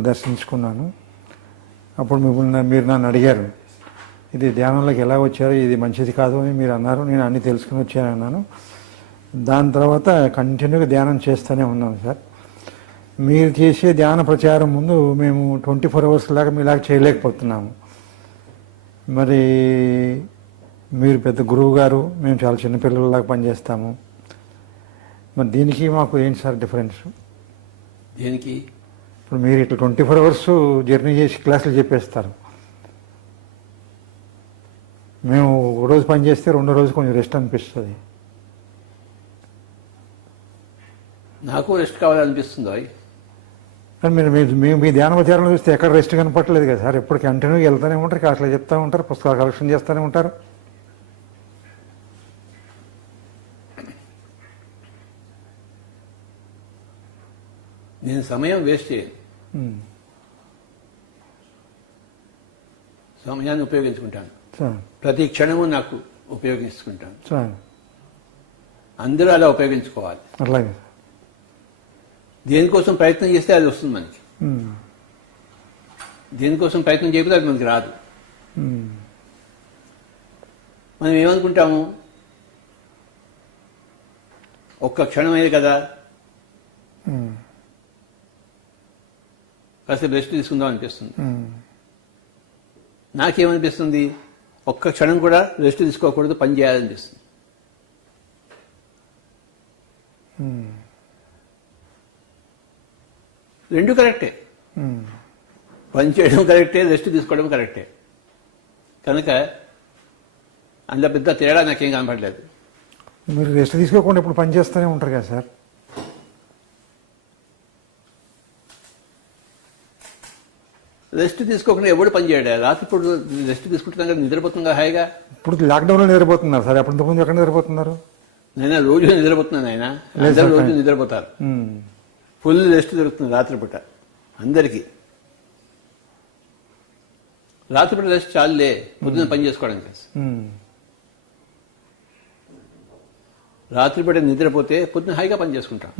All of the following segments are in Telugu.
మిమ్మల్ని దర్శించుకున్నాను. అప్పుడు మీరు నన్ను అడిగారు, ఇది ధ్యానంలోకి ఎలా వచ్చారు, ఇది మంచిది కాదు అని మీరు అన్నారు. నేను అన్నీ తెలుసుకుని వచ్చాను అన్నాను. దాని తర్వాత కంటిన్యూగా ధ్యానం చేస్తూనే ఉన్నాను సార్. మీరు చేసే ధ్యాన ప్రచారం ముందు మేము 24 అవర్స్ లాగా మీలాగా చేయలేకపోతున్నాము. మరి మీరు పెద్ద గురువు గారు, మేము చాలా చిన్నపిల్లలలాగా పనిచేస్తాము. మరి దీనికి మాకు ఏంటి సార్ డిఫరెన్స్? దేనికి? ఇప్పుడు మీరు ఇట్లా 24 అవర్స్ జర్నీ చేసి క్లాసులు చెప్పేస్తారు. మేము ఒక రోజు పని చేస్తే రెండో రోజు కొంచెం రెస్ట్ అనిపిస్తుంది. నాకు రెస్ట్ కావాలనిపిస్తుందో. కానీ మేము మీ ధ్యాన ప్రచారంలో చూస్తే ఎక్కడ రెస్ట్ కనపట్టలేదు కదా సార్. ఎప్పుడు కంటిన్యూగా వెళ్తూనే ఉంటారు, అట్లా చెప్తూ ఉంటారు, పుస్తకాలు కలెక్షన్ చేస్తూనే ఉంటారు. నేను సమయం వేస్ట్ చేయను, సమయాన్ని ఉపయోగించుకుంటాను. ప్రతి క్షణము నాకు ఉపయోగించుకుంటాను. అందరూ అలా ఉపయోగించుకోవాలి. అట్లాగే దేనికోసం ప్రయత్నం చేస్తే అది వస్తుంది మనకి. దేనికోసం ప్రయత్నం చేయకపోతే అది మనకి రాదు. మనం ఏమనుకుంటాము, ఒక్క క్షణం అయ్యేది కదా, కాసేపు రెస్ట్ తీసుకుందాం అనిపిస్తుంది. నాకేమనిపిస్తుంది, ఒక్క క్షణం కూడా రెస్ట్ తీసుకోకూడదు, పని చేయాలనిపిస్తుంది. రెండు కరెక్టే, పని చేయడం కరెక్టే, రెస్ట్ తీసుకోవడం కరెక్టే. కనుక అందులో పెద్ద తేడా నాకేం కనపడలేదు. మీరు రెస్ట్ తీసుకోకుండా ఇప్పుడు పని చేస్తూనే ఉంటారు కదా సార్. రెస్ట్ తీసుకోకుండా ఎవడు పని చేయడా? రాత్రి ఇప్పుడు రెస్ట్ తీసుకుంటున్నాం కదా, నిద్రపోతుందా హాయిగా. ఇప్పుడు లాక్డౌన్లో నిద్రపోతున్నారు సార్, అప్పుడు ఇంతకుముందు ఎక్కడ నిద్రపోతున్నారు? నేను రోజు నిద్రపోతున్నాను. ఆయన అందరూ రోజు నిద్రపోతారు. ఫుల్ రెస్ట్ దొరుకుతుంది రాత్రిపూట అందరికీ. రాత్రిపూట రెస్ట్ చాలులే, పొద్దున్న పని చేసుకోవడానికి. రాత్రిపూట నిద్రపోతే పొద్దున్న హాయిగా పని చేసుకుంటాం.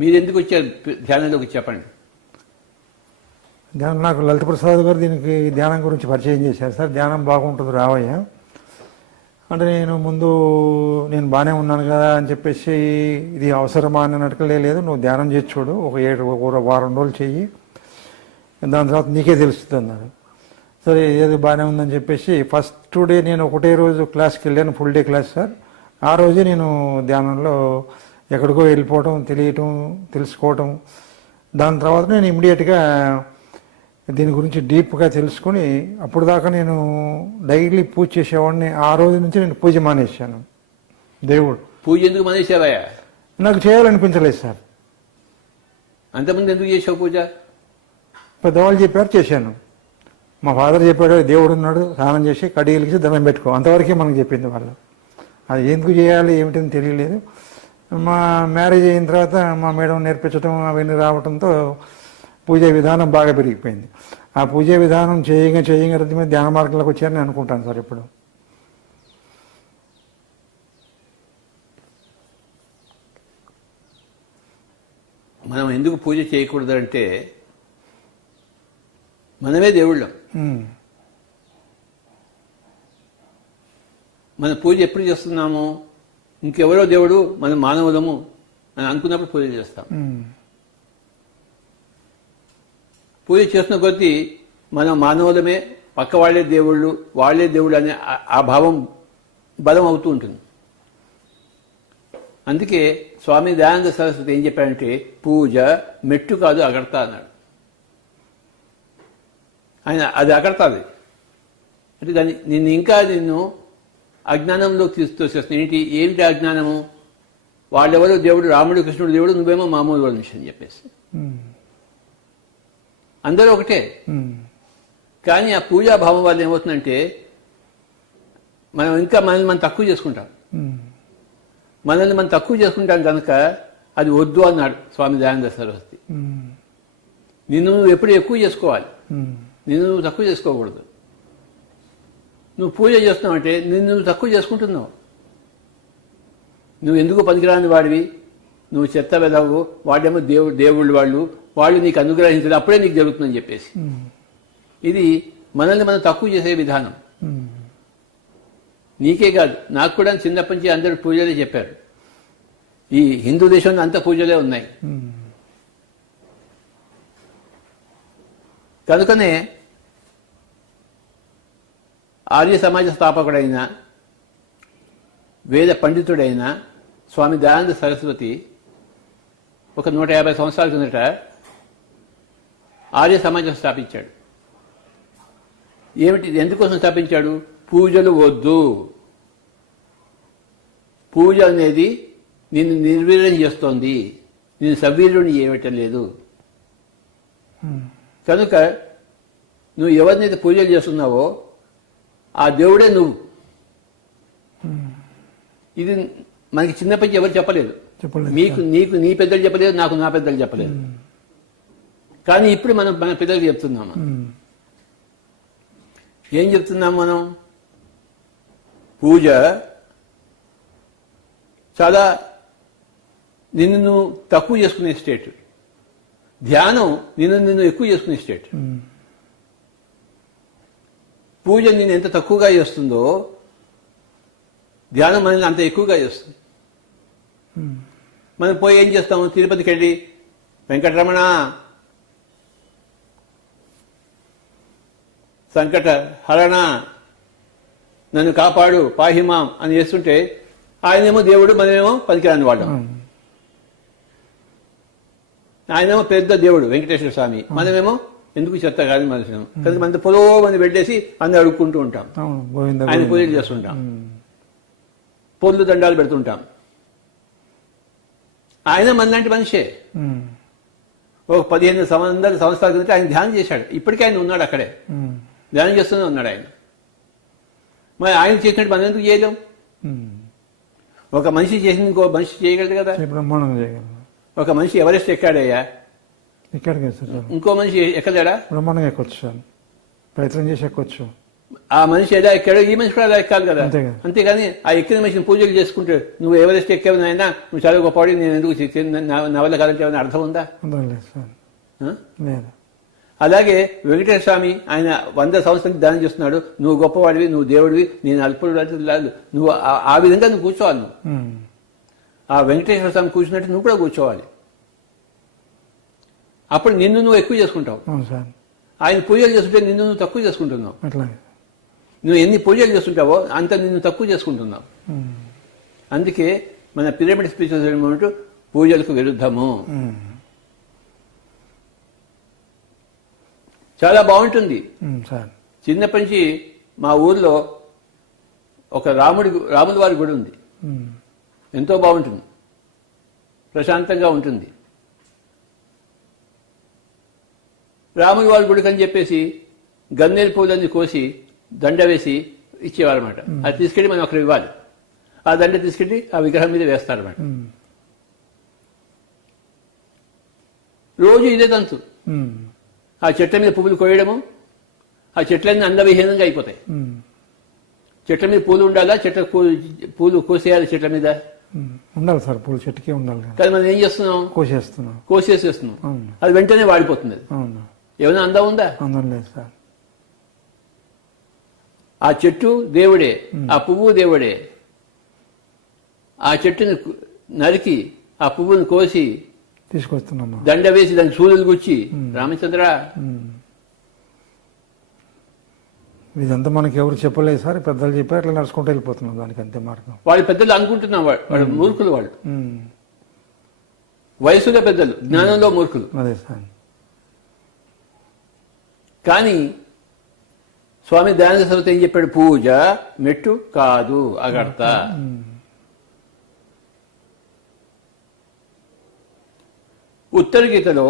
మీరు ఎందుకు వచ్చారు ధ్యానంలోకి చెప్పండి. ధ్యానం నాకు లలిత ప్రసాద్ గారు దీనికి ధ్యానం గురించి పరిచయం చేశారు సార్. ధ్యానం బాగుంటుంది రావయ్య అంటే, నేను బాగానే ఉన్నాను కదా అని చెప్పేసి ఇది అవసరమా అన్నట్టుగా లేదు, నువ్వు ధ్యానం చేసి చూడు, ఒక వారం రోజులు చెయ్యి, దాని తర్వాత నీకే తెలుస్తుంది అన్నారు. సరే ఏది బాగానే ఉందని చెప్పేసి ఫస్ట్ డే నేను ఒకటే రోజు క్లాస్కి వెళ్ళాను, ఫుల్ డే క్లాస్ సార్. ఆ రోజే నేను ధ్యానంలో ఎక్కడికో వెళ్ళిపోవటం, తెలుసుకోవటం. దాని తర్వాత నేను ఇమ్మీడియట్గా దీని గురించి డీప్గా తెలుసుకొని, అప్పుడు దాకా నేను డైలీ పూజ చేసేవాడిని. ఆ రోజు నుంచి నేను పూజ మానేశాను. దేవుడు పూజ ఎందుకు మానేశావా? నాకు చేయాలనిపించలేదు సార్. అంతకుముందు ఎందుకు చేసావు పూజ? పెద్దవాళ్ళు చెప్పారు, చేశాను. మా ఫాదర్ చెప్పాడు, దేవుడు ఉన్నాడు, స్నానం చేసి కడిగిలిసి దండం పెట్టుకో, అంతవరకే మనకు చెప్పింది వాళ్ళు. అది ఎందుకు చేయాలి ఏమిటని తెలియలేదు. మా మ్యారేజ్ అయిన తర్వాత మా మేడం నేర్పించడం అవన్నీ రావడంతో పూజా విధానం బాగా పెరిగిపోయింది. ఆ పూజా విధానం చేయగా మీద ధ్యాన మార్గంలోకి వచ్చారని అనుకుంటాను సార్. ఇప్పుడు మనం ఎందుకు పూజ చేయకూడదంటే, మనమే దేవుళ్ళం. మన పూజ ఎప్పుడు చేస్తున్నాము? ఇంకెవరో దేవుడు, మనం మానవులము అని అనుకున్నప్పుడు పూజ చేస్తాం. పూజ చేస్తున్న కొద్దీ మనం మానవులమే, పక్క వాళ్లే దేవుళ్ళు అనే ఆ భావం బలం అవుతూ ఉంటుంది. అందుకే స్వామి దయానంద సరస్వతి ఏం చెప్పారంటే, పూజ మెట్టు కాదు అగడతా అన్నాడు. ఆయన అది అగడతాది అంటే నిన్ను అజ్ఞానంలోకి తోసేస్తుంది. ఏమిటి అజ్ఞానము? వాళ్ళెవరో దేవుడు, రాముడు కృష్ణుడు దేవుడు, నువ్వేమో మామూలు మనిషి అని చెప్పేసి. అందరూ ఒకటే. కానీ ఆ పూజాభావం వల్ల ఏమవుతుందంటే, మనల్ని మనం తక్కువ చేసుకుంటాం. కనుక అది వద్దు అన్నాడు స్వామి దయానంద సరస్వతి. నువ్వు ఎప్పుడు ఎక్కువ చేసుకోవాలి, నువ్వు తక్కువ చేసుకోకూడదు. నువ్వు పూజ చేస్తున్నావు అంటే నువ్వు తక్కువ చేసుకుంటున్నావు. నువ్వు ఎందుకు పనికిరాని వాడివి, నువ్వు చెత్త వెదవు, వాడేమో దేవుళ్ళు వాళ్ళు నీకు అనుగ్రహించాలి, అప్పుడే నీకు జరుగుతుందని చెప్పేసి. ఇది మనల్ని మనం తక్కువ చేసే విధానం. నీకే కాదు, నాకు కూడా చిన్నప్పటి నుంచి అందరూ పూజలే చెప్పారు. ఈ హిందూ దేశంలో అంత పూజలే ఉన్నాయి. కనుకనే ఆర్య సమాజ స్థాపకుడైన వేద పండితుడైన స్వామి దయానంద సరస్వతి ఒక 150 సంవత్సరాల కిందట ఆర్య సమాజం స్థాపించాడు. ఏమిటి, ఎందుకోసం స్థాపించాడు? పూజలు వద్దు, పూజ అనేది నిన్ను నిర్వీర్యం చేస్తోంది, నిన్ను సవీర్యుని చేయటం లేదు. కనుక నువ్వు ఎవరినైతే పూజలు చేస్తున్నావో ఆ దేవుడే నువ్వు. ఇది మనకి చిన్నప్పటి ఎవరు చెప్పలేదు. నీకు నీ పెద్దలు చెప్పలేదు, నాకు నా పెద్దలు చెప్పలేదు. కానీ ఇప్పుడు మనం మన పిల్లలకి చెప్తున్నాము. ఏం చెప్తున్నాం మనం? పూజ చాలా నిన్ను నువ్వు తక్కువ చేసుకునే స్టేట్, ధ్యానం నిన్ను ఎక్కువ చేసుకునే స్టేట్. పూజ నేను ఎంత తక్కువగా చేస్తుందో ధ్యానం మనల్ని అంత ఎక్కువగా చేస్తుంది. మనం పోయి ఏం చేస్తాము? తిరుపతికి వెళ్ళి వెంకటరమణ సంకట హరణ నన్ను కాపాడు పాహిమాం అని చేస్తుంటే ఆయనేమో దేవుడు, మనమేమో పనికిరాని వాళ్ళం. ఆయనేమో పెద్ద దేవుడు వెంకటేశ్వర స్వామి, మనమేమో ఎందుకు చెత్త కాదు మనుషులు. కనుక మన పొలో మంది పెట్టేసి అందరు అడుక్కుంటూ ఉంటాం, ఆయన పూజలు చేస్తుంటాం, పొర్లు దండాలు పెడుతుంటాం. ఆయన మనలాంటి మనిషే. ఒక 15 సంవత్సరాల కిందట ఆయన ధ్యానం చేశాడు. ఇప్పటికీ ఆయన ఉన్నాడు అక్కడే, ధ్యానం చేస్తూనే ఉన్నాడు ఆయన. మరి ఆయన చేసినట్టు మనం ఎందుకు చేయలేం? ఒక మనిషి చేసింది ఇంకో మనిషి చేయగలదు కదా. ఒక మనిషి ఎవరెస్ట్ ఎక్కాడయ్యా, ఇంకో మనిషి ఎక్కలేడా? బ్రహ్మాండంగా ఎక్కొచ్చు సార్, ప్రయత్నం చేసి ఎక్కొచ్చు. ఆ మనిషి ఎలా ఎక్కాడో ఈ మనిషి కూడా అలా ఎక్కాలి కదా. అంతేగాని ఆ ఎక్కిన మనిషిని పూజలు చేసుకుంటే నువ్వు ఎవరెస్ట్ ఎక్కావు నాయనా, నువ్వు చాలా గొప్పవాడి, నేను ఎందుకు నా వల్ల కాదంటే ఏమైనా అర్థం ఉందా? అలాగే వెంకటేశ్వర స్వామి ఆయన 100 సంవత్సరాలు దానం చేస్తున్నాడు. నువ్వు గొప్పవాడివి, నువ్వు దేవుడివి, నేను అల్పుడు. నువ్వు ఆ విధంగా నువ్వు కూర్చోవాలి. నువ్వు ఆ వెంకటేశ్వర స్వామి కూర్చున్నట్టు నువ్వు కూడా కూర్చోవాలి. అప్పుడు నిన్ను నువ్వు ఎక్కువ చేసుకుంటావు. ఆయన పూజలు చేస్తుంటే నిన్ను నువ్వు తక్కువ చేసుకుంటున్నావు. నువ్వు ఎన్ని పూజలు చేస్తుంటావో అంత నిన్ను తక్కువ చేసుకుంటున్నావు. అందుకే మన పిరమిడ్ స్పిరిచువల్ మూమెంట్ పూజలకు విరుద్ధము. చాలా బాగుంటుంది. చిన్నప్పటి నుంచి మా ఊర్లో ఒక రాముడి వారి గుడి ఉంది. ఎంతో బాగుంటుంది, ప్రశాంతంగా ఉంటుంది. రాముడి వారి గుడికి అని చెప్పేసి గన్నేరు పూలన్నీ కోసి దండ వేసి ఇచ్చేవారన్నమాట. అది తీసుకెళ్ళి మనం అక్కడ ఇవ్వాలి. ఆ దండ తీసుకెళ్ళి ఆ విగ్రహం మీద వేస్తారన్నమాట. రోజు ఇదే తంతు. ఆ చెట్ల మీద పువ్వులు కోయడము, ఆ చెట్లన్నీ అందవిహీనంగా అయిపోతాయి. చెట్ల మీద పూలు ఉండాలా, పూలు కోసేయాలి చెట్ల మీద ఉండాలి సార్, పూలు చెట్టుకే ఉండాలి. కానీ మనం ఏం చేస్తున్నాం? కోసేస్తున్నాం. అది వెంటనే వాడిపోతుంది. ఏమైనా అందం ఉందా? అందం లేదు సార్. ఆ చెట్టు దేవుడే, ఆ పువ్వు దేవుడే. ఆ చెట్టుని నరికి ఆ పువ్వుని కోసి తీసుకొస్తున్నాం, దండ వేసి దానికి సూదులు గుచ్చి రామచంద్ర. ఇదంతా మనకి ఎవరు చెప్పలేదు సార్, పెద్దలు చెప్పారు, అట్లా నడుచుకుంటూ వెళ్ళిపోతున్నాం. దానికి అంతే మార్గం. వాళ్ళు పెద్దలు అనుకుంటున్నాం, వాళ్ళు మూర్ఖులు. వాళ్ళు వయసులో పెద్దలు, జ్ఞానంలో మూర్ఖులు. అదే సార్. కానీ స్వామి దయానంద సరస్వతి ఏం చెప్పాడు? పూజ మెట్టు కాదు, అగడత. ఉత్తర గీతలో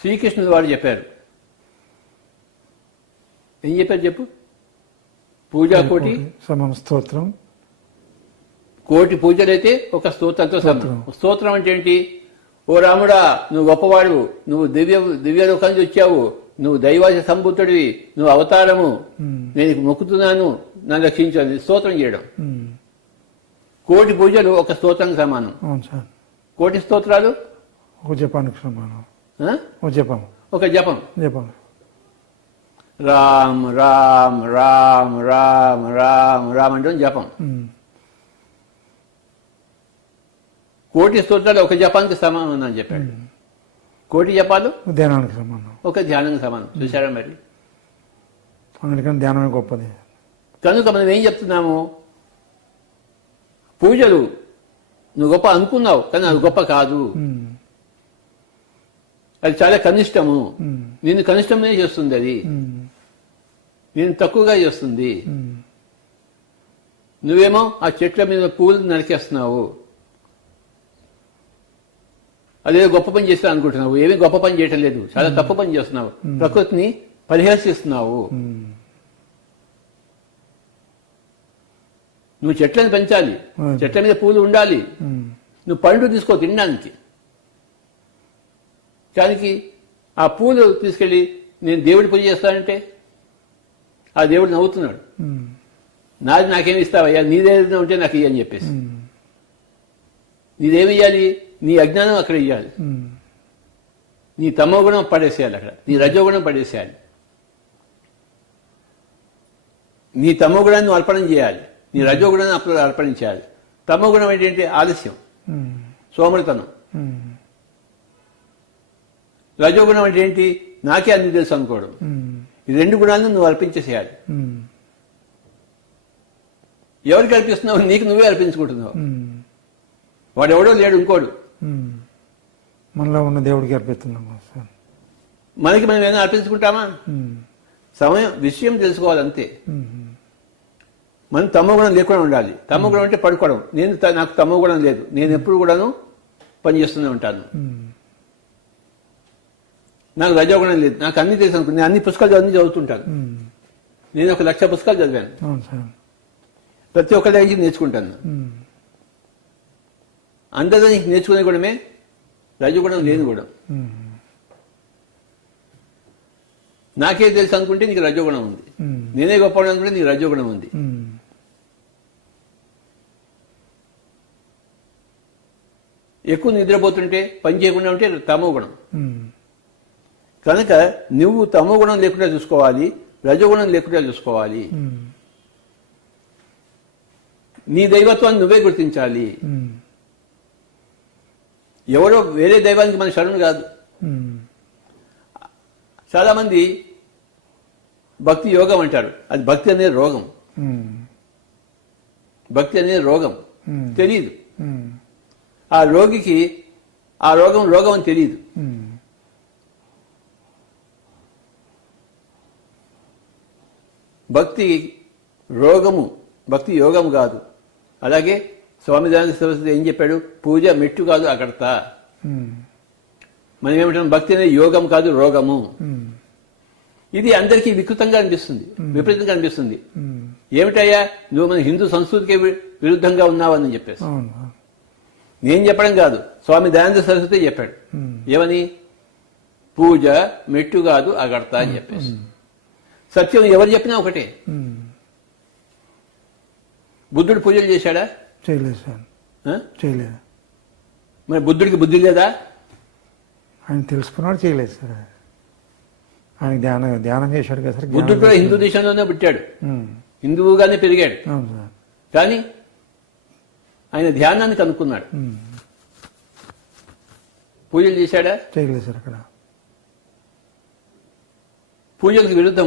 శ్రీకృష్ణుడు వారు చెప్పారు. ఏం చెప్పారు చెప్పు? పూజా కోటి సమం స్తోత్రం. కోటి పూజలైతే ఒక స్తోత్రంతో సమానం. స్తోత్రం అంటే ఏంటి? ఓ రాముడా, నువ్వు గొప్పవాడు, నువ్వు దివ్యలోకం నుంచి వచ్చావు, నువ్వు దైవాచ సంబుద్ధుడివి, నువ్వు అవతారము, నేను మొక్కుతున్నాను, నన్ను రక్షించాలి. స్తోత్రం చేయడం. కోటి పూజలు ఒక స్తోత్రానికి సమానం. అవును సార్. కోటి స్తోత్రాలు ఒక జపానికి సమానం. ఆ? ఒక జపం. ఒక జపం. జపం. రామ్ రామ్ రామ్ రామ్ రామ్ రామ్ అంటే జపం. కోటి స్తోత్రాలు ఒక జపానికి సమానం అని చెప్పాడు. కోటి జపాలు ధ్యానానికి సమానం. ఒక ధ్యానానికి సమానం. చూసారా మరి? అందుకని ధ్యానమే గొప్పది. కనుక మనం ఏం చెప్తున్నాము? పూజలు నువ్వు గొప్ప అనుకున్నావు, కానీ అది గొప్ప కాదు. అది చాలా కనిష్టము. నేను కనిష్టమే చేస్తుంది, అది నేను తక్కువగా చేస్తుంది. నువ్వేమో ఆ చెట్ల మీద పూలు నరికేస్తున్నావు, అదే గొప్ప పని చేస్తా అనుకుంటున్నావు. ఏమీ గొప్ప పని చేయటం లేదు, చాలా తప్పు పని చేస్తున్నావు. ప్రకృతిని పరిహసిస్తున్నావు. నువ్వు చెట్లను పెంచాలి, చెట్ల మీద పూలు ఉండాలి, నువ్వు పండు తీసుకో తినడానికి. దానికి ఆ పూలు తీసుకెళ్ళి నేను దేవుడి పూజ చేస్తానంటే ఆ దేవుడు నవ్వుతున్నాడు. నాది నాకేమి ఇస్తావయ్యా, నీదేదైనా ఉంటే నాకు ఇయ్యని చెప్పేసి. నీదేమి ఇయ్యాలి? నీ అజ్ఞానం అక్కడ ఇయ్యాలి, నీ తమో గుణం పడేసేయాలి, అక్కడ నీ రజోగుణం పడేసేయాలి. నీ తమో గుణాన్ని నువ్వు అర్పణం చేయాలి, నీ రజోగుణాన్ని అర్పణించాలి. తమో గుణం ఏంటంటే ఆలస్యం, సోమరితనం. రజోగుణం అంటే ఏంటి? నాకే అన్ని తెలుసు అనుకోవడం. ఈ రెండు గుణాలను నువ్వు అర్పించేసేయాలి. ఎవరికి అర్పిస్తున్నావు? నీకు నువ్వే అర్పించుకుంటున్నావు. వాడెవడో లేడు, ఇంకోడు. మనలో ఉన్న దేవుడికి అర్పిస్తున్నాం సార్. మనకి మనం ఏమైనా అర్పించుకుంటామా? సమయం విషయం తెలుసుకోవాలి అంతే. మనం తమో గుణం లేకుండా ఉండాలి. తమో గుణం అంటే పడుకోవడం. నాకు తమో గుణం లేదు, నేను ఎప్పుడు కూడాను పనిచేస్తూనే ఉంటాను. నాకు రజోగుణం లేదు, నాకు అన్ని తెలుసు అనుకో. నేను అన్ని పుస్తకాలు అన్ని చదువుతుంటాను. నేను 1,00,000 పుస్తకాలు చదివాను. ప్రతి ఒక్కరి దగ్గర నేర్చుకుంటాను. అందరితో నీకు నేర్చుకునే గుణమే రజోగుణం లేని గుణం. నాకే తెలుసు అనుకుంటే నీకు రజోగుణం ఉంది. నేనే గొప్పవాడు అనుకుంటే నీకు రజోగుణం ఉంది. ఎక్కువ నిద్రపోతుంటే పని చేయకుండా ఉంటే తమో గుణం. కనుక నువ్వు తమో గుణం లేకుండా చూసుకోవాలి, రజోగుణం లేకుండా చూసుకోవాలి. నీ దైవత్వాన్ని నువ్వే గుర్తించాలి. ఎవరో వేరే దైవానికి మన శరణు కాదు. చాలా మంది భక్తి యోగం అంటారు. అది భక్తి అనేది రోగం. భక్తి అనేది రోగం తెలియదు. ఆ రోగికి ఆ రోగం అని తెలియదు. భక్తి రోగము, భక్తి యోగం కాదు. అలాగే స్వామి దయానంద సరస్వతి ఏం చెప్పాడు? పూజ మెట్టు కాదు అకర్త. మనం ఏమంటాం? భక్తి అనేది యోగం కాదు, రోగము. ఇది అందరికీ వికృతంగా అనిపిస్తుంది, విపరీతంగా అనిపిస్తుంది. ఏమిటయ్యా నువ్వు మన హిందూ సంస్కృతికి విరుద్ధంగా ఉన్నావని చెప్పేసి. నేను చెప్పడం కాదు, స్వామి దయానంద సరస్వతి చెప్పాడు. ఏమని? పూజ మెట్టు కాదు అగడతా అని చెప్పేసి. సత్యం ఎవరు చెప్పినా ఒకటే. బుద్ధుడు పూజలు చేశాడా? చేయలేదు సార్, చేయలేదు. మరి బుద్ధుడికి బుద్ధి లేదా? ఆయన తెలుసుకున్నాడు, చేయలేదు సార్. ఆయన ధ్యానం చేశాడు కదా సార్. బుద్ధుడు కూడా హిందూ దేశంలోనే పుట్టాడు, హిందువుగానే పెరిగాడు. కానీ ఆయన ధ్యానాన్ని కనుక్కున్నాడు. పూజలు చేశాడా? చేయలేదు సార్. అక్కడ పూజలకు విరుద్ధం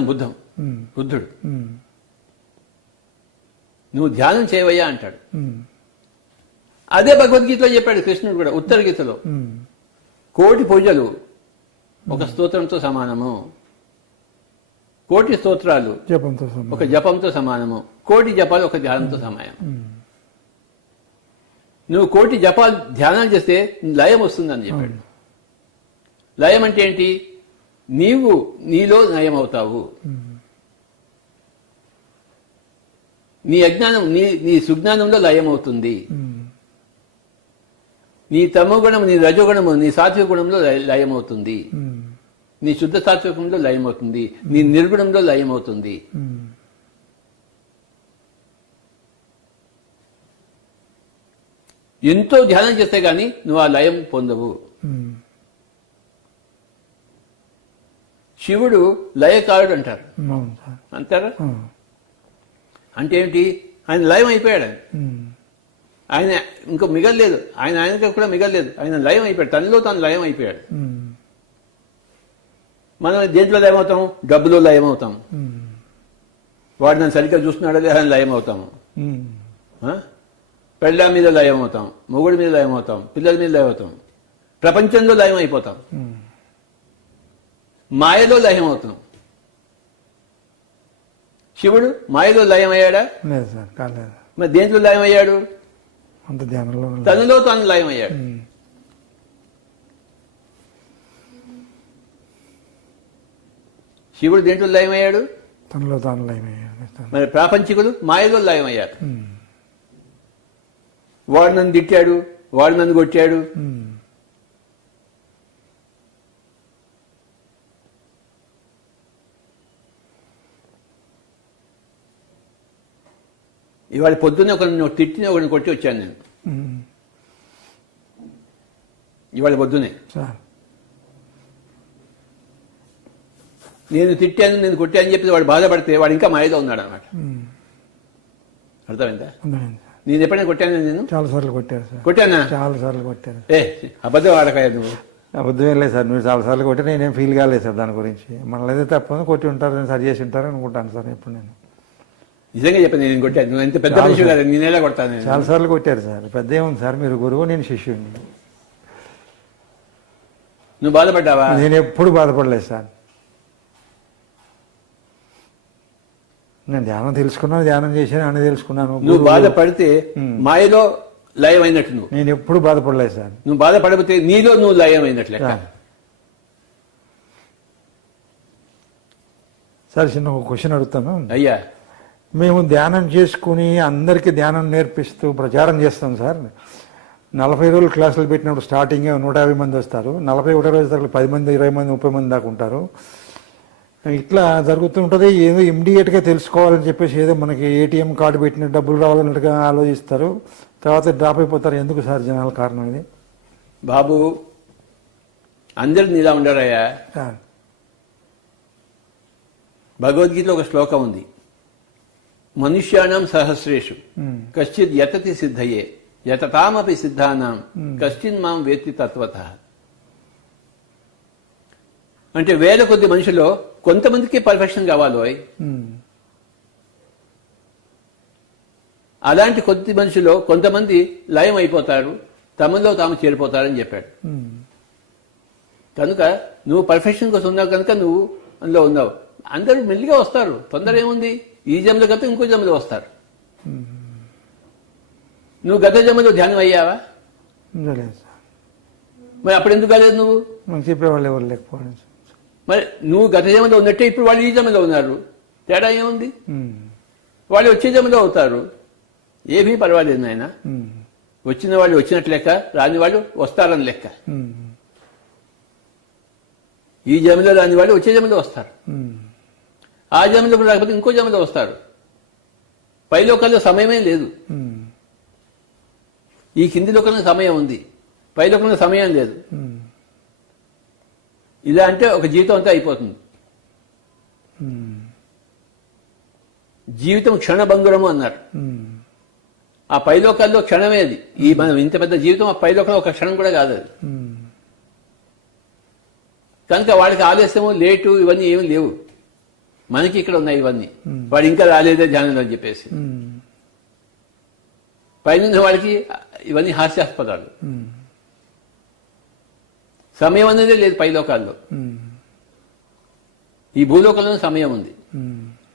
బుద్ధుడు. నువ్వు ధ్యానం చేయవయ్యా అంటాడు. అదే భగవద్గీతలో చెప్పాడు కృష్ణుడు కూడా, ఉత్తర గీతలో. కోటి పూజలు ఒక స్తోత్రంతో సమానము, కోటి స్తోత్రాలు ఒక జపంతో సమానము, కోటి జపాలు ఒక ధ్యానంతో సమానం. నువ్వు కోటి జపాలు ధ్యానాలు చేస్తే లయం వస్తుందని చెప్పాడు. లయం అంటే ఏంటి? నీవు నీలో నయం అవుతావు. నీ అజ్ఞానం నీ సుజ్ఞానంలో లయం అవుతుంది. నీ తమోగుణము, నీ రజోగుణము, నీ సాత్విక గుణంలో లయం అవుతుంది. నీ శుద్ధ సాత్వికంలో లయం అవుతుంది. నీ నిర్గుణంలో లయం అవుతుంది. ఎంతో ధ్యానం చేస్తే గాని నువ్వు ఆ లయం పొందవు. శివుడు లయకారుడు అంటారు, అవును సార్. అంటారా? అంటే ఏమిటి? ఆయన లయం అయిపోయాడు. ఆయన ఇంకో మిగలలేదు, ఆయనకి కూడా మిగలలేదు. ఆయన లయం అయిపోయాడు, తనలో తాను లయం అయిపోయాడు. మనం దేంట్లో లయం అవుతాం? డబ్బులో లయం అవుతాం. వాడు నన్ను సరిగ్గా చూస్తున్నాడో లేదా అని లయం అవుతాము. పెళ్ళ మీద లయం అవుతాం, మొగుడి మీద లయం అవుతాం, పిల్లల మీద లయం అవుతాం, ప్రపంచంలో లయం అయిపోతాం, మాయలో లయం అవుతాం. శివుడు మాయలో లయం అయ్యాడా? లేదు సార్, కాలేదు. మరి దేంట్లో లయం అయ్యాడు? అంత ధ్యానంలో తనలో తాను లయం అయ్యాడు. శివుడు దేంట్లో లయం అయ్యాడు? తనలో తాను లయం అయ్యాడు. మరి ప్రాపంచికులు మాయలో లయం అయ్యారు. వాడు నన్ను తిట్టాడు, వాడు నన్ను కొట్టాడు, ఇవాళ పొద్దున్నే ఒకరిని తిట్టిన ఒకరిని కొట్టి వచ్చాను నేను. ఇవాళ పొద్దునే నేను తిట్టాను, నేను కొట్టాను చెప్పి వాడు బాధపడితే వాడు ఇంకా మాయలో ఉన్నాడు అన్నమాట. అర్థమైందా? నేను ఎప్పుడైనా కొట్టాను? నేను చాలా సార్లు కొట్టారు సార్. కొట్టానా? చాలా సార్లు కొట్టారు. అబద్ధం ఆడకాయ నువ్వు. అబద్ధం ఏం లేదు సార్, మీరు చాలా సార్లు కొట్టి నేనేం ఫీల్ కాలేదు సార్ దాని గురించి. మనల్ని అయితే తప్పని కొట్టి ఉంటారు, సరి చేసి ఉంటారు అనుకుంటాను సార్. ఎప్పుడు నేను నిజంగా చెప్పాను, నేను కొట్టాను. నువ్వు ఎంత పెద్ద మనిషి కాదు, నేనేలా కొడతాను? చాలా సార్లు కొట్టారు సార్. పెద్ద ఏముంది సార్, మీరు గురువు, నేను శిష్యుడిని. నువ్వు బాధపడ్డావా? నేను ఎప్పుడు బాధపడలేదు సార్. నేను ధ్యానం తెలుసుకున్నాను, ధ్యానం చేశాను, అని తెలుసుకున్నాను. నువ్వు బాధపడితే మాయలో లయం అయినట్టు నువ్వు. నేను ఎప్పుడు బాధపడలేదు సార్. నువ్వు బాధపడితే నీలో నువ్వు లయం అయినట్లే. సార్, చిన్న ఒక క్వశ్చన్ అడుగుతాను. అయ్యా, మేము ధ్యానం చేసుకుని అందరికీ ధ్యానం నేర్పిస్తూ ప్రచారం చేస్తాం సార్. 40 రోజులు క్లాసులు పెట్టినప్పుడు స్టార్టింగ్ 150 మంది వస్తారు. 41 రోజుల తర్వాత 10 మంది, 20 మంది, 30 మంది దాకా ఉంటారు. ఇట్లా జరుగుతుంటుంది. ఏదో ఇమ్మీడియట్గా తెలుసుకోవాలని చెప్పేసి ఏదో మనకి ఏటీఎం కార్డు పెట్టిన డబ్బులు రావాలన్నట్టుగా ఆలోచిస్తారు, తర్వాత డ్రాప్ అయిపోతారు. ఎందుకు సార్ జనాల కారణం ఇది? బాబు, అందరు నీలా ఉండరయ్యా. భగవద్గీతలో ఒక శ్లోకం ఉంది, మనుష్యానాం సహస్రేషు కశ్చిత్ యతతి సిద్ధయే యతతామపి సిద్ధానాం కశ్చిన్ మాం వేత్తి తత్వతః. అంటే వేల కొద్ది మనుషుల్లో కొంతమందికి పర్ఫెక్షన్ కావాలి. అలాంటి కొద్ది మనుషుల్లో కొంతమంది లయం అయిపోతారు, తమలో తాము చేరిపోతారని చెప్పాడు. కనుక నువ్వు పర్ఫెక్షన్ కోసం ఉన్నావు కనుక నువ్వు అందులో ఉన్నావు. అందరూ మెల్లిగా వస్తారు, తొందర ఏముంది? ఈ జన్మలో కాకపోతే ఇంకో జన్మలో వస్తారు. నువ్వు గత జన్మలో ధ్యానం అయ్యావా? మరి అప్పుడు ఎందుకు కాలేదు నువ్వు? చెప్పేవాళ్ళు ఎవరు లేకపోవడం. మరి నువ్వు గత జన్మలో ఉన్నట్టే ఇప్పుడు వాళ్ళు ఈ జన్మలో ఉన్నారు. తేడా ఏముంది? వాళ్ళు వచ్చే జన్మలో అవుతారు. ఏమీ పర్వాలేదు నాయన. వచ్చిన వాళ్ళు వచ్చినట్టు లెక్క, రాని వాళ్ళు వస్తారని లెక్క. ఈ జన్మలో రాని వాళ్ళు వచ్చే జన్మలో వస్తారు. ఆ జన్మలో రాకపోతే ఇంకో జన్మలో వస్తారు. పైలోకంలో సమయమే లేదు. ఈ కింది లోకంలో సమయం ఉంది, పైలోకంలో సమయం లేదు. ఇలా అంటే ఒక జీవితం అంతా అయిపోతుంది. జీవితం క్షణభంగురము అన్నారు. ఆ పైలోకాల్లో క్షణమే అది. ఈ మనం ఇంత పెద్ద జీవితం ఆ పైలోకంలో ఒక క్షణం కూడా కాదు అది. కనుక వాడికి ఆలస్యము, లేటు ఇవన్నీ ఏమి లేవు. మనకి ఇక్కడ ఉన్నాయి ఇవన్నీ. వాడు ఇంకా రాలేదే ధ్యానంలో అని చెప్పేసి పైన వాడికి ఇవన్నీ హాస్యాస్పదాలు. సమయం అనేది లేదు పైలోకాల్లో. ఈ భూలోకంలో సమయం ఉంది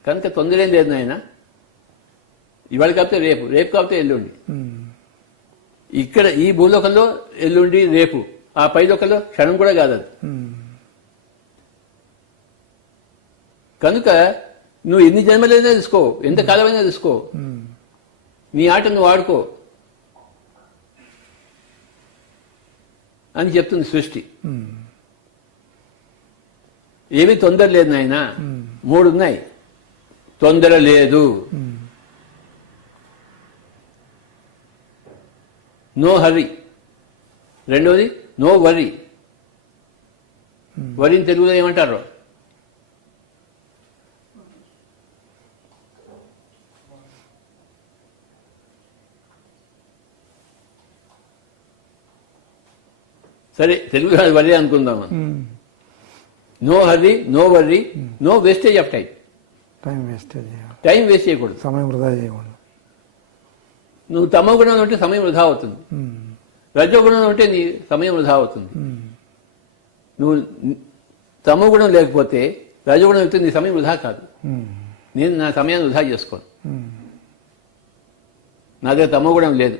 కనుక తొందర ఏం లేదు నాయన. ఇవాళ కాకపోతే రేపు, రేపు కాకపోతే ఎల్లుండి. ఇక్కడ ఈ భూలోకంలో ఎల్లుండి, రేపు. ఆ పైలోకంలో క్షణం కూడా కాదు అది. కనుక నువ్వు ఎన్ని జన్మలైనా తీసుకో, ఎంత కాలమైనా తీసుకో, నీ ఆట నువ్వు ఆడుకో అని చెప్తుంది సృష్టి. ఏమీ తొందర లేదు నాయన. 3 ఉన్నాయి. తొందర లేదు, నో హర్రీ. రెండోది నో వరీ. వరిని తెలుగులో ఏమంటారు? సరే, తెలుగులో అది వరి అనుకుందాం. No hurry, no worry, no wastage of time. Time wastage చేయాలి, టైం వేస్ట్ చేయకూడదు, సమయం వృధా చేయకూడదు. నువ్వు తమో గుణంలో ఉంటే సమయం వృధా అవుతుంది, రజో గుణంలో ఉంటే నీ సమయం వృధా అవుతుంది. నువ్వు తమో గుణం లేకపోతే రజోగుణం అయితే నీ సమయం వృధా కాదు. నేను నా సమయాన్ని వృధా చేసుకోను. నా దగ్గర తమో గుణం లేదు.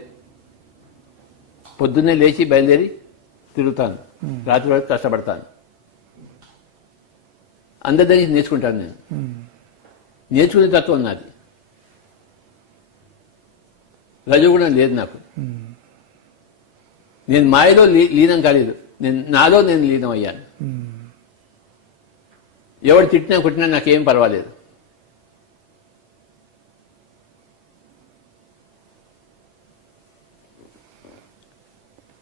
పొద్దున్నే లేచి బయలుదేరి తిరుగుతాను, రాత్రి వరకు కష్టపడతాను, అందరి దగ్గర నేర్చుకుంటాను. నేను నేర్చుకునే తత్వం నాది. రజోగుణం లేదు నాకు. నేను మాయలో లీనం కాలేదు, నాలో నేను లీనం అయ్యాను. ఎవడు తిట్టినా కొట్టినా నాకేం పర్వాలేదు.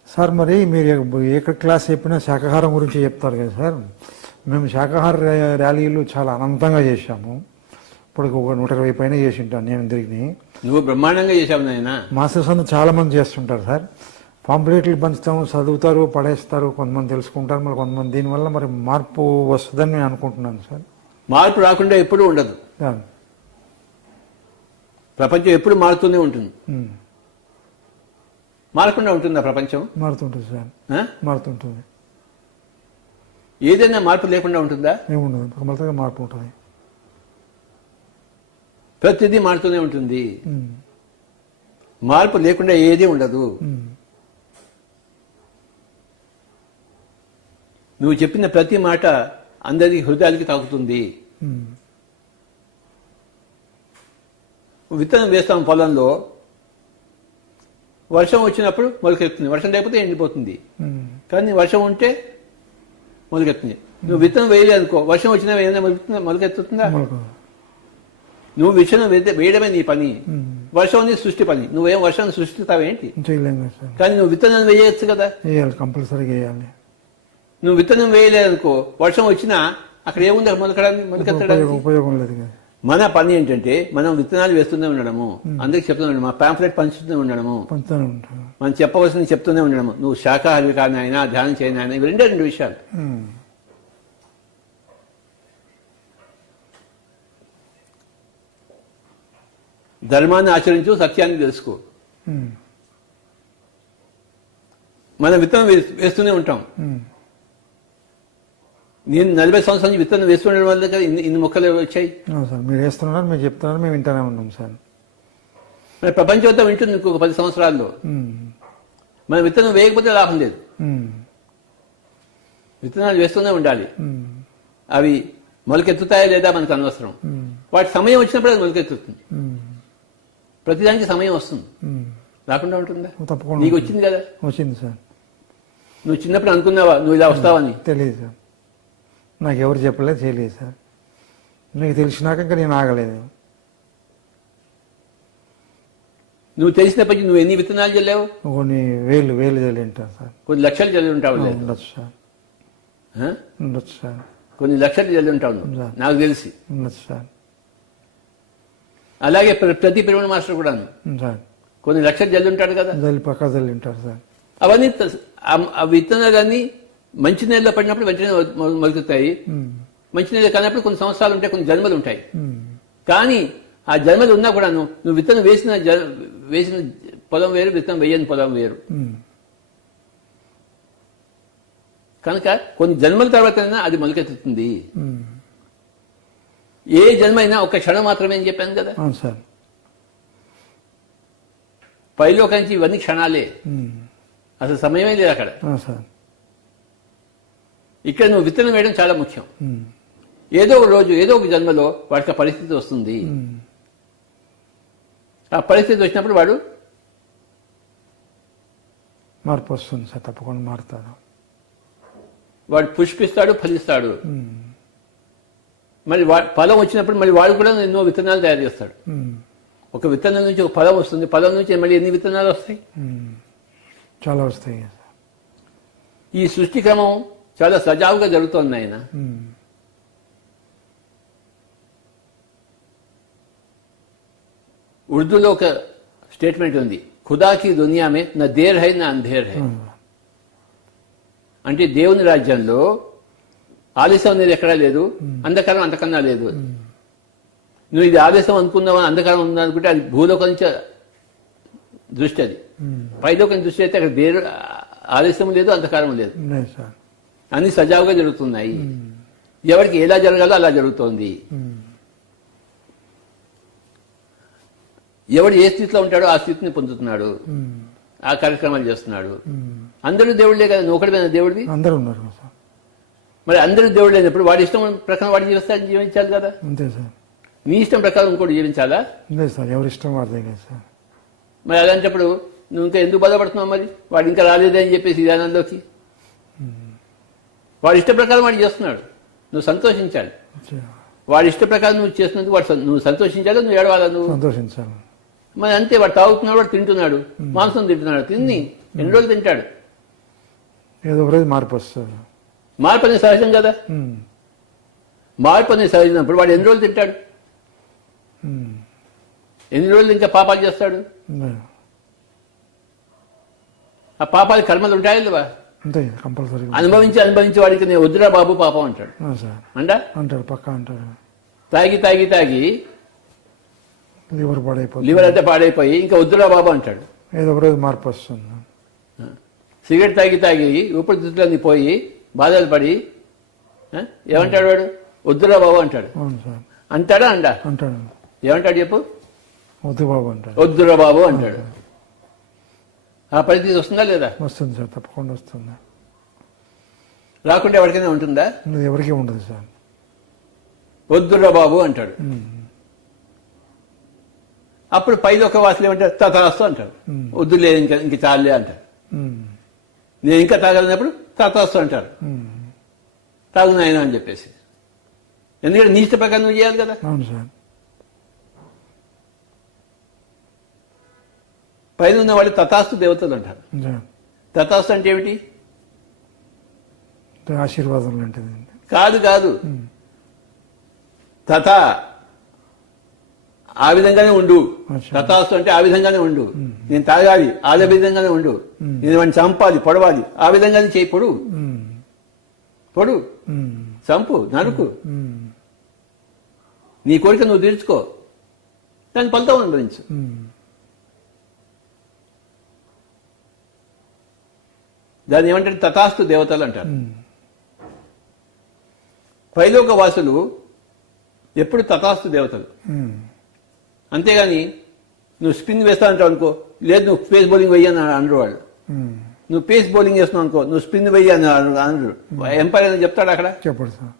సార్ మరి మీరు ఏ క్లాస్ చెప్పినా శాకాహారం గురించి చెప్తారు కదా సార్. మేము శాకాహార ర్యాలీలు చాలా అనంతంగా చేశాము. ఇప్పుడు ఒక 120 పైన చేసి ఉంటాను నేను తిరిగి. నువ్వు బ్రహ్మాండంగా చేశావు నాయన. మాస్టర్స్ అందరూ చాలా మంది చేస్తుంటారు సార్. పాంప్లెట్లు పంచుతాము, చదువుతారు, పడేస్తారు, కొంతమంది తెలుసుకుంటారు, మరి కొంతమంది. దీనివల్ల మరి మార్పు వస్తుందని నేను అనుకుంటున్నాను సార్. మార్పు రాకుండా ఎప్పుడూ ఉండదు. ప్రపంచం ఎప్పుడు మారుతూనే ఉంటుంది. మారకుండా ఉంటుందా ప్రపంచం? మారుతుంటుంది సార్, మారుతుంటుంది. ఏదైనా మార్పు లేకుండా ఉంటుందా? ఏముండదు, కంపల్సరిగా మార్పు ఉంటుంది. ప్రతిదీ మారుతూనే ఉంటుంది. మార్పు లేకుండా ఏదీ ఉండదు. నువ్వు చెప్పిన ప్రతి మాట అందరి హృదయాలకి తాకుతుంది. విత్తనం వేస్తాం పొలంలో, వర్షం వచ్చినప్పుడు మొలకెత్తుంది, వర్షం లేకపోతే ఎండిపోతుంది. కానీ వర్షం ఉంటే మొలకెత్తుంది. నువ్వు విత్తనం వేయలేదనుకో, వర్షం వచ్చినా ఏదైనా మొలకెత్తుతుందా? నువ్వు విత్తనం వేయడమే నీ పని. వర్షం అనేది సృష్టి పని. నువ్వేం వర్షాన్ని సృష్టిస్తావేంటి? కానీ నువ్వు విత్తనం వేయచ్చు కదా. కంపల్సరీగా వేయాలి. నువ్వు విత్తనం వేయలేదనుకో, వర్షం వచ్చినా అక్కడ ఏముంది మొలకెత్తడానికి? ఉపయోగం లేదు. మన పని ఏంటంటే మనం విత్తనాలు వేస్తూనే ఉండడము, అందరికి చెప్తూనే ఉండడం, మా పాంఫ్లెట్ పంచుతూనే ఉండడము, మనం చెప్పవలసింది చెప్తూనే ఉండడము. నువ్వు శాకాహారి కానీ అయినా ధ్యానం చేయని అయినా, ఇవి రెండు విషయాలు. ధర్మాన్ని ఆచరించు, సత్యాన్ని తెలుసుకో. మనం విత్తనం వేస్తూనే ఉంటాం. నేను 40 సంవత్సరాల నుంచి విత్తనం వేస్తుండడం వల్ల కదా ఇన్ని మొక్కలు వచ్చాయి. సార్ మీరు వేస్తున్నారు, మీరు చెప్తున్నారు, మేము వింటానే ఉన్నాం సార్. మరి ప్రపంచం అంతా వింటుంది ఇంకొక 10 సంవత్సరాల్లో. మనం విత్తనం వేయకపోతే లాభం లేదు. విత్తనాలు వేస్తూనే ఉండాలి. అవి మొలకెత్తుతాయా లేదా మనకు అనవసరం. వాటి సమయం వచ్చినప్పుడు అది మొలకెత్తుతుంది. ప్రతిదానికి సమయం వస్తుంది. రాకుండా ఉంటుందా? తప్పకుండా. నీకు వచ్చింది కదా. వచ్చింది సార్. నువ్వు చిన్నప్పుడు అనుకున్నావా నువ్వు ఇలా వస్తావని? తెలియదు సార్, నాకు ఎవరు చెప్పలేదు, తెలియదు సార్. నీకు తెలిసినాక ఇంకా నేను ఆగలేదు. నువ్వు తెలిసినప్పటికీ నువ్వు ఎన్ని విత్తనాలు చల్లావు? కొన్ని వేలు చల్లి ఉంటాను సార్. కొన్ని లక్షలు చల్లి ఉంటావు. ఉండొచ్చు సార్, ఉండొచ్చు సార్. కొన్ని లక్షలు చల్లి ఉంటావు నాకు తెలిసి. ఉండొచ్చు సార్. అలాగే ప్రతి పిరమిడ్ మాస్టర్ కూడా సార్ కొన్ని లక్షలు జల్లి ఉంటాడు కదా. పక్కా జల్లి ఉంటారు సార్. అవన్నీ ఆ విత్తనాలన్నీ మంచి నీళ్ళలో పడినప్పుడు వెంటనే మొలుగుతాయి. మంచి నీళ్ళు కానప్పుడు కొన్ని సంవత్సరాలు ఉంటాయి, కొన్ని జన్మలు ఉంటాయి. కానీ ఆ జన్మలు ఉన్నా కూడా నువ్వు విత్తనం వేసిన పొలం వేరు, విత్తనం వేయని పొలం వేరు. కనుక కొన్ని జన్మల తర్వాత అది మొలకెత్తుతుంది. ఏ జన్మ అయినా ఒక క్షణం మాత్రమే అని చెప్పాను కదా సార్. పైలోకానికి ఇవన్నీ క్షణాలే, అసలు సమయమే లేదు అక్కడ. ఇక్కడ నువ్వు విత్తనం వేయడం చాలా ముఖ్యం. ఏదో ఒక రోజు ఏదో ఒక జన్మలో వాడికి పరిస్థితి వస్తుంది. ఆ పరిస్థితి వచ్చినప్పుడు వాడు మార్పు వస్తుంది సార్, తప్పకుండా మారుతాడు. వాడు పుష్పిస్తాడు, ఫలిస్తాడు. మరి ఫలం వచ్చినప్పుడు మళ్ళీ వాడు కూడా ఎన్నో విత్తనాలు తయారు చేస్తాడు. ఒక విత్తనం నుంచి ఒక ఫలం వస్తుంది, ఫలం నుంచి మళ్ళీ ఎన్ని విత్తనాలు వస్తాయి? చాలా వస్తాయి సార్. ఈ సృష్టి క్రమం చాలా సజావుగా జరుగుతోంది ఆయన. ఉర్దూలో ఒక స్టేట్మెంట్ ఉంది, ఖుదాకి దునియా మే నా దేర్ హై నా అంధేర్ హై. అంటే దేవుని రాజ్యంలో ఆలస్యం అనేది ఎక్కడా లేదు, అంధకారం అంతకన్నా లేదు. నువ్వు ఇది ఆలస్యం అనుకున్నావా, అంధకారం ఉందా అనుకుంటే అది భూలోకం నుంచి దృష్టి, అది పైలోకం దృష్టి అయితే అక్కడ దేరు ఆలస్యం లేదు, అంధకారం లేదు, అన్ని సజావుగా జరుగుతున్నాయి. ఎవరికి ఎలా జరగాలో అలా జరుగుతోంది. ఎవడు ఏ స్థితిలో ఉంటాడో ఆ స్థితిని పొందుతున్నాడు, ఆ కార్యక్రమాలు చేస్తున్నాడు. అందరూ దేవుళ్లే కదా, నువ్వు ఒకటి దేవుడివి, అందరూ ఉన్నారు. మరి అందరూ దేవుడు లేనప్పుడు వాడి ఇష్టం ప్రకారం వాడు జీవించాలి కదా. అంతే సార్. నీ ఇష్టం ప్రకారం ఇంకోటి జీవించాలా? లేదు సార్, ఎవరి ఇష్టం వాడిదే కదా సార్. మరి అలాంటప్పుడు నువ్వు ఇంకా ఎందుకు బాధపడుతున్నావు? మరి వాడు ఇంకా రాలేదే అని చెప్పేసి ధ్యానంలోకి వాడి ఇష్ట ప్రకారం వాడు చేస్తున్నాడు, నువ్వు సంతోషించాలి. వాడి ఇష్ట ప్రకారం నువ్వు చేస్తున్నందుకు వాడు నువ్వు సంతోషించాలి, నువ్వు ఏడవాలా, నువ్వు సంతోషించాలి. మరి అంతే, వాడు తాగుతున్నాడు, వాడు తింటున్నాడు, మాంసం తింటున్నాడు, తిని ఎన్ని రోజులు తింటాడు, ఏదో ఒక రోజు మార్పు వస్తుంది. మార్పు అనేది సహజం కదా. మార్పు అనేది సహజమైనప్పుడు వాడు ఎన్ని రోజులు తింటాడు, ఎన్ని రోజులు ఇంకా పాపాలు చేస్తాడు? ఆ పాపాలు కర్మలు ఉంటాయి లేవా? అంతే, కంపల్సరీ. అనుభవించి వాడికి నేను వద్దురా బాబు పాపం అంటాడు. అంటాడు, పక్కా అంటాడు. తాగి లివర్ లివర్ అంతా పాడైపోయి ఇంకా వద్దురా బాబు అంటాడు. ఏదో ఒక రోజు మార్పు వస్తుంది. సిగరెట్ తాగి ఊపిరితిత్తులన్నీ పోయి బాధలు పడి ఏమంటాడు వాడు? వద్దురా బాబు అంటాడు. అంటాడా? అంటాడు. ఏమంటాడు చెప్పు? వద్దు బాబు అంటాడు. వద్దురా బాబు అంటాడు. ఆ పరిస్థితి వస్తుందా లేదా? వస్తుంది సార్, తప్పకుండా వస్తుంది. రాకుండా ఎవరికైనా ఉంటుందా? ఎవరికీ ఉండదు సార్. వద్దురా బాబు అంటాడు. అప్పుడు పైలోక వాసులు ఏమంటారు? తథాస్తు అంటారు. వద్దులే, ఇంక చాలే అంటారు. నేను ఇంకా తాగలినప్పుడు తథాస్తు అంటారు, తాగునాయన అని చెప్పేసి. ఎందుకంటే నీ ఇష్ట ప్రకారం నువ్వు చేయాలి కదా. అవును సార్. పైన ఉన్న వాళ్ళు తథాస్తు దేవతలు అంటారు. తథాస్తు అంటే ఏమిటి? ఆశీర్వాదం లాంటిది. కాదు. తథా ఆ విధంగానే ఉండు. తథాస్తు అంటే ఆ విధంగానే ఉండు. నేను తాగాలి, ఆ విధంగానే ఉండు. నేను వాడిని చంపాలి, పొడవాలి, ఆ విధంగానే చేయి. పొడు, చంపు, నరుకు, నీ కోరిక నువ్వు తీర్చుకో, దాని ఫలితం అనుభవించు. దాన్ని ఏమంటారు? తథాస్తు దేవతలు అంటారు. పైలోక వాసులు ఎప్పుడు తథాస్తు దేవతలు. అంతేగాని నువ్వు స్పిన్ వేస్తానంటావు అనుకో, లేదు నువ్వు పేస్ బౌలింగ్ వెయ్యి అని అనరు వాళ్ళు. నువ్వు పేస్ బౌలింగ్ చేస్తున్నావు అనుకో, నువ్వు స్పిన్ వెయ్యి అని అనరు. ఎంపైర్ అని చెప్తాడు అక్కడ. చెప్పడు సార్.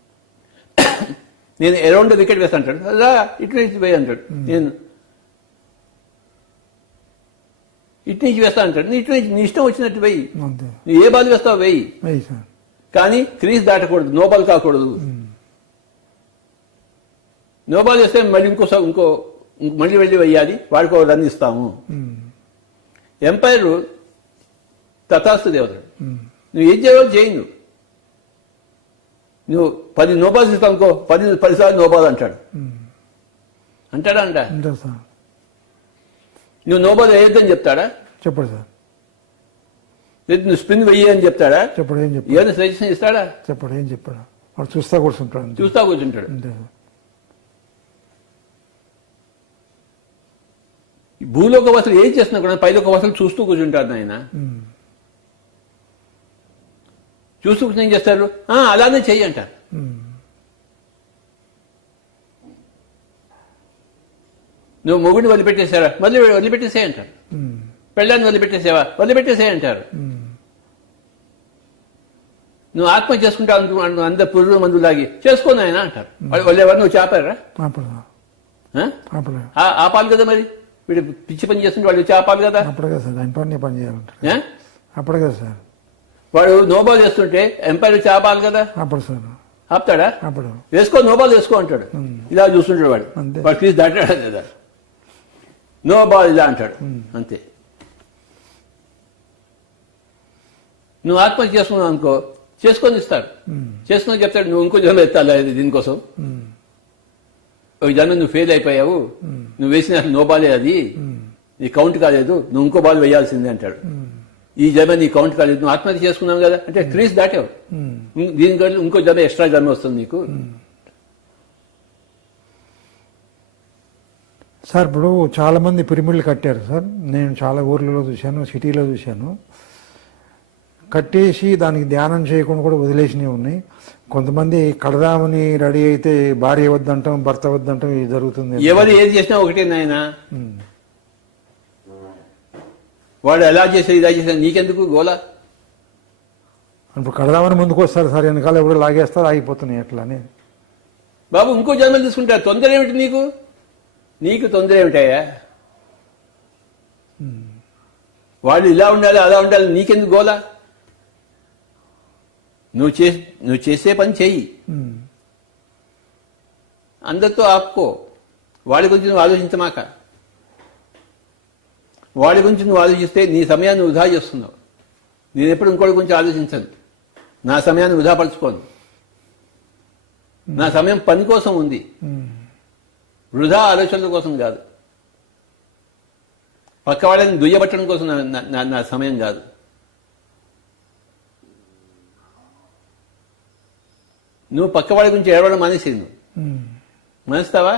నేను అరౌండ్ వికెట్ వేస్తా అంటాడు, అలా ఇటు నుంచి వెయ్యి అంటాడు. నేను ఇటు నుంచి వేస్తా అంటాడు, నీ ఇటు నుంచి నీ ఇష్టం వచ్చినట్టు వెయ్యి. నువ్వు ఏ బాల్ వేస్తావు వెయ్యి, కానీ క్రీజ్ దాటకూడదు, నో బాల్ కాకూడదు. నో బాల్ వేస్తే మళ్ళీ మళ్ళీ వెళ్ళి వెయ్యాలి, వాడికి ఒక రన్ ఇస్తాము. ఎంపైర్ తథాస్తు దేవతడు. నువ్వు ఏం చేయాలో చేయి. నువ్వు 10 నోబాల్స్ ఇస్తావు అనుకో, 10 సార్లు నోబాల్ అంటాడు. అంటాడా? నువ్వు నోబాల్ వేయొద్దని చెప్తాడా? చెప్పడు సార్. లేదు నువ్వు స్పిన్ వెయ్యి అని చెప్తాడా? చెప్పడు. ఏం చెప్పాడు? ఏమైనా సజెషన్ ఇస్తాడా? చెప్పడు. ఏం చెప్పాడు? వాడు చూస్తా కూర్చుంటాడు. భూలోక వాసులు ఏం చేస్తున్నా కూడా పైలోక వాసులు చూస్తూ కూర్చుంటారు. ఆయన చూస్తూ కూర్చుని ఏం చేస్తారు? అలానే చెయ్యి అంటారు. నువ్వు మొగుడిని వదిలిపెట్టేసారా? మళ్ళీ వదిలిపెట్టేసే అంటారు. పెళ్ళాన్ని వదిలిపెట్టేసేవా? వదిలిపెట్టేసే అంటారు. నువ్వు ఆత్మహత్య చేసుకుంటావు అనుకున్నాను, అందరు పురుగు మందులాగి చేసుకోను ఆయన అంటారు. వాళ్ళు ఎవరు? నువ్వు చేపారా? ఆపాలి కదా. మరి వీడు పిచ్చి పని చేస్తుంటే వాళ్ళు చేపాలి కదా. వాడు నోబాల్ చేస్తుంటే ఎంపైర్ చేపాలి కదా. ఆపుతాడా? వేసుకో, నోబాల్ వేసుకో అంటాడు. ఇలా చూస్తుంటాడు వాడు. వాడు క్రీజ్ దాటాడు కదా, నోబాల్ ఇలా అంటాడు. అంతే. నువ్వు ఆత్మహత్య చేసుకున్నావు అనుకో, చేసుకొని ఇస్తాడు. చేసుకొని చెప్తాడు నువ్వు ఇంకో జన్మ ఎత్తాలి దీనికోసం. ఒక జన్మ నువ్వు ఫెయిల్ అయిపోయావు, నువ్వు వేసిన నో బాలే అది, నీ కౌంట్ కాలేదు, నువ్వు ఇంకో బాల్ వేయాల్సిందే అంటాడు. ఈ జన్మ నీ కౌంట్ కాలేదు, నువ్వు ఆత్మహత్య చేసుకున్నావు కదా అంటే క్రీస్ దాటావు, దీనికంటే ఇంకో జన్మ ఎక్స్ట్రా జన్మ వస్తుంది నీకు. సార్ ఇప్పుడు చాలా మంది పిరమిడ్లు కట్టారు సార్, నేను చాలా ఊర్లలో చూశాను, సిటీలో చూశాను. కట్టేసి దానికి ధ్యానం చేయకుండా కూడా వదిలేసినవి ఉన్నాయి. కొంతమంది కడదామని రెడీ అయితే భార్య వద్దంటాం, భర్త వద్దంటాం, ఇది జరుగుతుంది. ఎవరు ఏది చేసినా ఒకటే నాయన, వాడు ఎలా చేశారు ఇలా చేశారు నీకెందుకు గోలా. ఇప్పుడు కడదామని ముందుకు వస్తారు సార్, వెనకాల ఎవరు లాగేస్తారు, ఆగిపోతున్నాయి ఎట్లా అని. బాబు ఇంకో జన్మలు తీసుకుంటారు, తొందర ఏమిటి నీకు? నీకు తొందర ఏమిటాయా? వాళ్ళు ఇలా ఉండాలి అలా ఉండాలి, నీకెందుకు గోలా? నువ్వు చేసే పని చెయ్యి, అందరితో ఆపుకో. వాళ్ళ గురించి నువ్వు ఆలోచించమాక. వాళ్ళ గురించి నువ్వు ఆలోచిస్తే నీ సమయాన్ని వృధా చేస్తున్నావు. నేను ఎప్పుడు ఇంకోటి గురించి ఆలోచించను, నా సమయాన్ని వృధా పరుచుకోను. నా సమయం పని కోసం ఉంది, వృధా ఆలోచనల కోసం కాదు. పక్క వాళ్ళని దుయ్యబట్టడం కోసం నా సమయం కాదు. నువ్వు పక్క వాళ్ళ గురించి ఏడవడం మానేసి నువ్వు మానేస్తావా?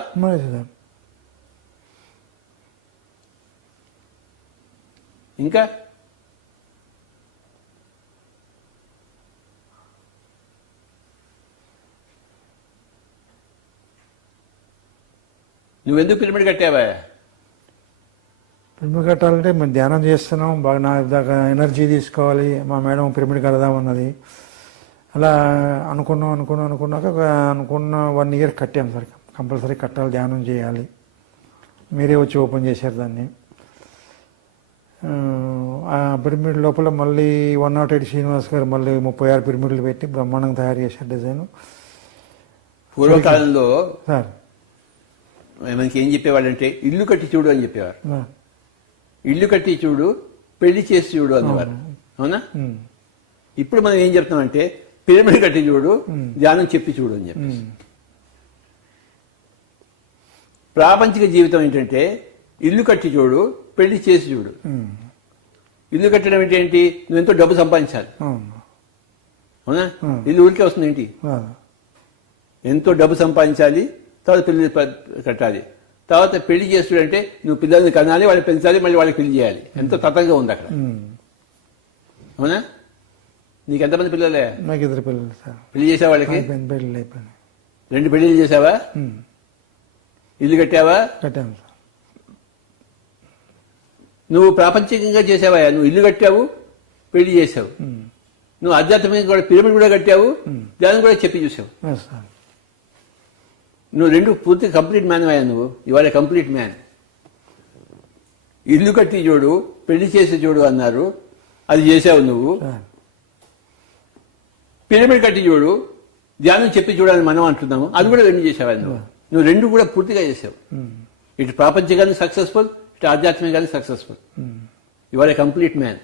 ఇంకా నువ్వెందుకు పిరమిడ్ కట్టావా? పిరమిడ్ కట్టాలంటే మేము ధ్యానం చేస్తున్నాం, బాగా నా దాకా ఎనర్జీ తీసుకోవాలి. మా మేడం పిరమిడ్ కడదామన్నది. అలా అనుకున్నాక అనుకున్న 1 ఇయర్ కట్టాం సార్. కంపల్సరీ కట్టాలి, ధ్యానం చేయాలి. మీరే వచ్చి ఓపెన్ చేశారు దాన్ని. ఆ పిరమిడ్ లోపల మళ్ళీ 108 శ్రీనివాస్ గారు మళ్ళీ 36 పిరమిడ్లు పెట్టి బ్రహ్మాండంగా తయారు చేశారు డిజైన్. పూర్వకాలంలో సార్ మనకి ఏం చెప్పేవాళ్ళంటే ఇల్లు కట్టి చూడు అని చెప్పేవారు. ఇల్లు కట్టి చూడు, పెళ్లి చేసి చూడు అనేవారు, అవునా? ఇప్పుడు మనం ఏం చెప్తామంటే పిరమిడ్ కట్టి చూడు, ధ్యానం చెప్పి చూడు అని చెప్పి. ప్రాపంచిక జీవితం ఏంటంటే ఇల్లు కట్టి చూడు, పెళ్లి చేసి చూడు. ఇల్లు కట్టడం ఏంటి? నువ్వు ఎంతో డబ్బు సంపాదించాలి, అవునా? ఇల్లు ఊరికే వస్తుంది ఏంటి? ఎంతో డబ్బు సంపాదించాలి, తర్వాత పెళ్లి కట్టాలి, తర్వాత పెళ్లి చేస్తుంటే నువ్వు పిల్లల్ని కనాలి, వాళ్ళని పెంచాలి, మళ్ళీ వాళ్ళకి పెళ్లి చేయాలి. ఎంతో తతంగా ఉంది అక్కడ, అవునా? నీకు ఎంతమంది పిల్లలే? నాకు 2 పిల్లలు సార్. పెళ్లి చేసావా వాళ్ళకి? పెళ్ళి అయిపోయింది. 2 పెళ్లిళ్ళు చేసావా? ఇల్లు కట్టావా? కట్టాను సార్. నువ్వు ప్రాపంచికంగా చేసావా? నువ్వు ఇల్లు కట్టావు, పెళ్లి చేసావు. నువ్వు ఆధ్యాత్మికంగా కూడా పిరమిడ్ కూడా కట్టావు, దాన్ని కూడా చెప్పి చూసావు. నువ్వు 2 పూర్తి కంప్లీట్ మ్యాన్ అయ్యా. నువ్వు ఇవాళ కంప్లీట్ మ్యాన్. ఇల్లు కట్టి చూడు, పెళ్లి చేసి చూడు అన్నారు, అది చేసావు నువ్వు. పిరమిడ్ కట్టి చూడు, ధ్యానం చెప్పి చూడాలని మనం అంటున్నాము, అది కూడా 2 చేసావా నువ్వు 2 కూడా పూర్తిగా చేసావు. ఇటు ప్రాపంచికాన్ని సక్సెస్ఫుల్, ఇటు ఆధ్యాత్మికాన్ని సక్సెస్ఫుల్. ఇవాళ కంప్లీట్ మ్యాన్.